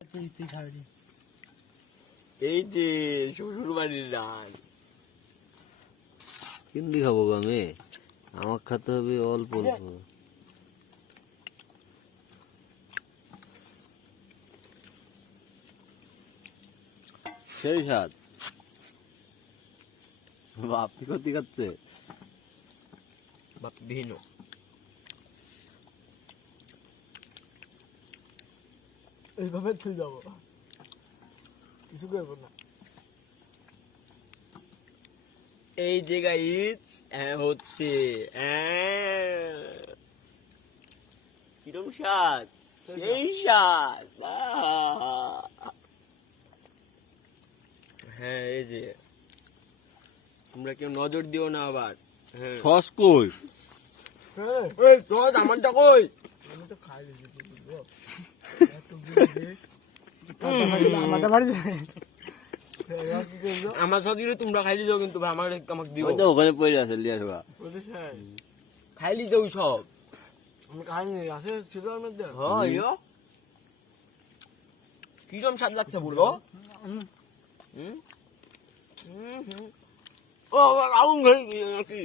এই যে শ্বশুর বাড়ির রান কিন্দি খাবো আমি, আমার খেতে হবে অল্প অল্প। সেই স্বাদ। বাপি কতি খাচ্ছে? বাপ ভিন্ন এইভাবে তুই যাবো, কিছু করবো না। এই যে গাইস হচ্ছে কিরম স্বাদ, সেই স্বাদ। হ্যাঁ এই যে তোমরা কেউ নজর দিও না আবার। হ্যাঁ সস কই? এই চল আমারটা কই? আমি তো খাই দিয়েছি, তুই বুঝবো এত বুঝিস আমাদের বাড়ি যায় আমার সাথে তোমরা খাইলি যাও, কিন্তু ভাই আমাকে আমাকে দিও। ওই তো ওখানে পড়ে আছে, লিয়ে আসবা। খাইলি যাও সব। আমি খাইনি, আছে ছিল ওর মধ্যে। হ্যাঁ কিরম স্বাদ লাগছে বলো? ও আগুন খাই নাকি?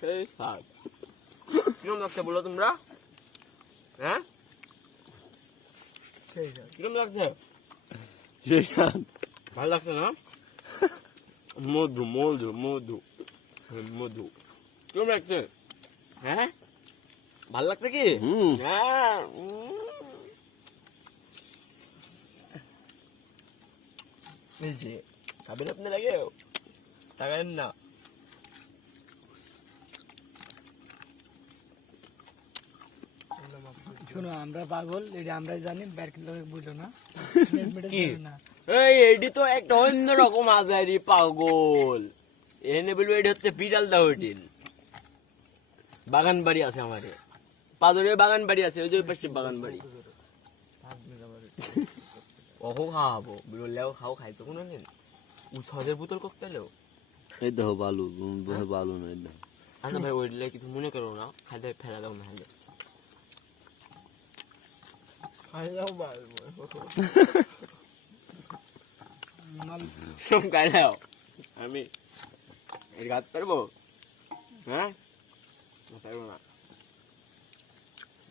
সেই স্বাদ কিরম লাগছে বলো তোমরা? হ্যাঁ সেই স্বাদ। কিরম লাগছে? সেই স্বাদ। ভালো লাগছে না? মধু মধু মধু মধু কিরম লাগছে? হ্যাঁ ভালো লাগছে কি? হ্যাঁ এই যে খাবেন আপনি লাগে টাকান না। শোনো, আমরা পাগল, এটা আমরাই জানি, ব্যারকিল বুঝলো না। কি? এই এডি তো একটা অন্য রকম আজারি পাগল। এনে বলবো এটা হচ্ছে বিড়ালদা হোটেল। বাগান বাড়ি আছে আমাদের পাদরে, বাগান বাড়ি আছে ওই যে পাশে বাগান বাড়ি। ওহো খাওয়াবো বিরলেও খাও, খাইতো কোনো দিন উৎসবের বোতল ককতেলেও। এই দেখো বালু, বালু না এই দেখো। আচ্ছা ভাই ওই কিছু মনে করো না, খাইতে ফেলা দাও না হলে। খাই যাও ভাই, সব খাইলাও আমি এর গাছ পারবো? হ্যাঁ পারবো না।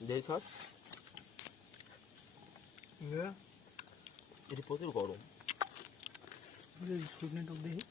দেই সস এটা প্রচুর গরম। শুকনো টক দেখি।